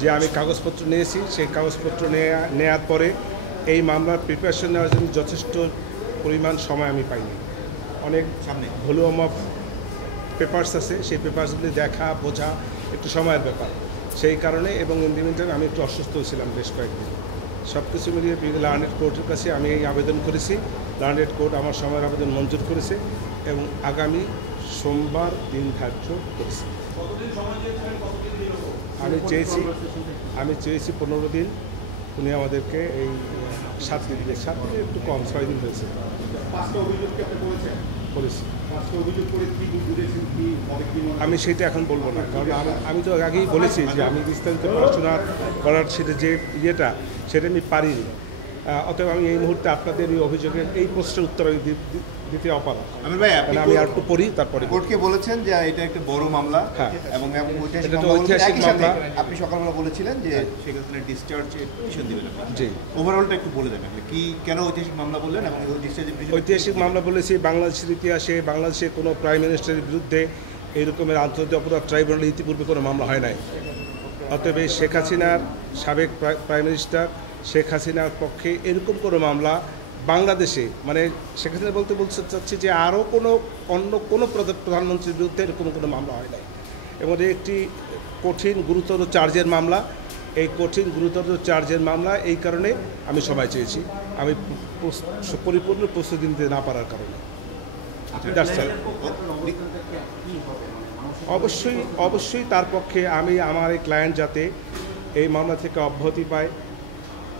যে আমি কাগজপত্র নিয়েছি, সেই কাগজপত্র নেওয়ার পরে এই মামলার প্রিপারেশন নেওয়ার জন্য যথেষ্ট পরিমাণ সময় আমি পাইনি। অনেক ভলিউম অফ পেপার্স আছে, সেই পেপার্সগুলি দেখা বোঝা একটু সময়ের ব্যাপার। সেই কারণে এবং ইন দি মিনটাইম আমি একটু অসুস্থ ছিলাম বেশ কয়েকদিন। সব কিছু মিলিয়ে লার্নেড কোর্টের কাছে আমি এই আবেদন করেছি। লার্নেড কোর্ট আমার সময়ের আবেদন মঞ্জুর করেছে এবং আগামী সোমবার দিন ধার্য করেছে। আমি চেয়েছি 15 দিন, উনি আমাদেরকে এই 7 দিন দিলে 7 দিনে একটু কম, 6 দিন হয়েছে। আমি সেটা এখন বলবো না, কারণ আমি তো আগেই বলেছি যে আমি বিস্তারিত পড়াশোনা করার সেটা যে ইয়েটা সেটা আমি পারিনি। অতএব আমি এই মুহূর্তে আপনাদের এই অভিযোগের এই প্রশ্নের উত্তর দিতে অপারগ। আমি আর একটু পড়ি, তারপরে কোর্টকে বলেছেন যে এটা একটা বড় মামলা এবং ঐতিহাসিক মামলা। আপনি সকালবেলা বলেছিলেন যে সেখানে ডিসচার্জের পিটিশন দিবেন। জি, ওভারঅলটা একটু বলে দেবেন কি কেন ঐতিহাসিক মামলা বললেন এবং ঐতিহাসিক মামলা বলেছি। বাংলাদেশের ইতিহাসে বাংলাদেশের কোনো প্রাইম মিনিস্টারের বিরুদ্ধে এই রকমের আন্তর্জাতিক অপরাধ ট্রাইব্যুনালে ইতিপূর্বে কোনো মামলা হয় নাই। অতএব শেখ হাসিনার সাবেক প্রাইম মিনিস্টার শেখ হাসিনার পক্ষে এরকম কোনো মামলা বাংলাদেশে, মানে শেখ হাসিনা বলতে চাচ্ছি যে আরও অন্য কোনো প্রধানমন্ত্রীর বিরুদ্ধে এরকম কোনো মামলা হয় নাই এবং একটি কঠিন গুরুতর চার্জের মামলা। এই কঠিন গুরুতর চার্জের মামলা এই কারণে আমি সময় চেয়েছি, আমি পরিপূর্ণ প্রস্তুতি নিতে না পারার কারণে। অবশ্যই তার পক্ষে আমি আমার এই ক্লায়েন্ট যাতে এই মামলা থেকে অব্যাহতি পায়।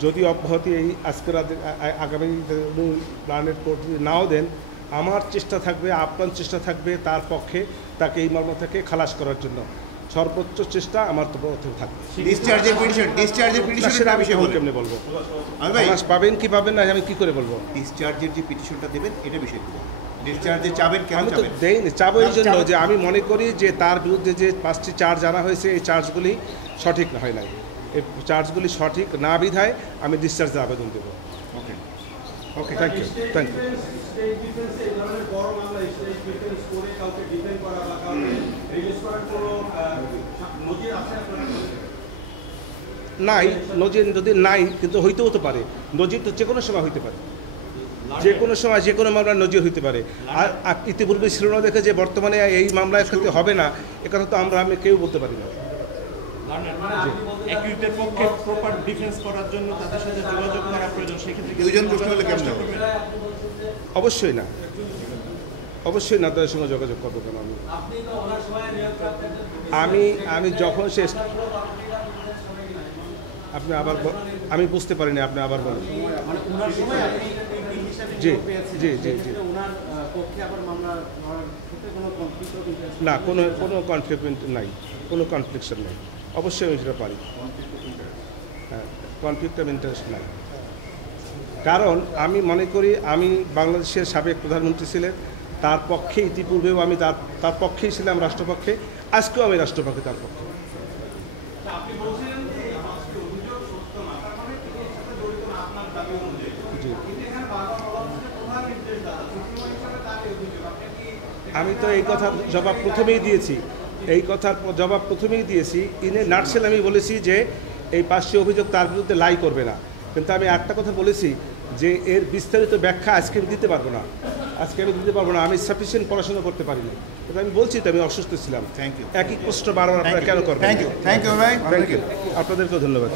যদি অব্যাহতি এই আজকের আগামী লার্নেড কোর্ট নাও দেন, আমার চেষ্টা থাকবে, আপনার চেষ্টা থাকবে তার পক্ষে তাকে এই মামলা থেকে খালাস করার জন্য সর্বোচ্চ চেষ্টা আমার তো থাকবে। কেমনে বলবো, খালাস পাবেন কি পাবেন না আমি কি করে বলবো? ডিসচার্জের যে পিটিশনটা দেবেন এটা বিষয় ডিসচার্জে চাবেন কেন? আমি তো দেইনি, চাবো এই জন্য যে আমি মনে করি যে তার বিরুদ্ধে যে 5টি চার্জ আনা হয়েছে এই চার্জগুলি সঠিক হয় নাই। এই চার্জগুলি সঠিক না বিধায় আমি ডিসচার্জের আবেদন দেবো। ওকে, থ্যাংক ইউ। নাই নজির, যদি নাই কিন্তু হইতেও তো পারে। নজির তো যে কোনো সময় হইতে পারে, যে কোনো সময় যে কোনো মামলার নজির হইতে পারে। আর ইতিপূর্বে ছিল না দেখে যে বর্তমানে এই মামলার ক্ষেত্রে হবে না, এ কথা তো আমি কেউ বলতে পারি না। অবশ্যই না, তাদের সঙ্গে যোগাযোগ করবো কেন? আমি যখন শেষ আপনি আবার আমি বুঝতে পারিনি, আপনি আবার বলেন। জি, না কোনো কনফ্লিক্ট নাই, কোনো কনফ্লিকশন নেই। অবশ্যই আমি সেটা পারি। হ্যাঁ, কনফ্লিক্ট অফ ইন্টারেস্ট নাই, কারণ আমি মনে করি আমি বাংলাদেশের সাবেক প্রধানমন্ত্রী ছিলেন, তার পক্ষে ইতিপূর্বেও আমি তার পক্ষেই ছিলাম, রাষ্ট্রপক্ষে, আজকেও আমি রাষ্ট্রপক্ষে তার পক্ষে। আমি তো এই কথার জবাব প্রথমেই দিয়েছি। ইনে নাটসেল আমি বলেছি যে এই 5টি অভিযোগ তার বিরুদ্ধে লাই করবে না, কিন্তু আমি একটা কথা বলেছি যে এর বিস্তারিত ব্যাখ্যা আজকে আমি দিতে পারবো না। আমি সাফিসিয়েন্ট পড়াশোনা করতে পারিনি, কিন্তু আমি বলছি তো আমি অসুস্থ ছিলাম। একই প্রশ্ন বারবার আপনারা কেন করবেন? থ্যাংক ইউ ভাই, আপনাদেরকেও ধন্যবাদ।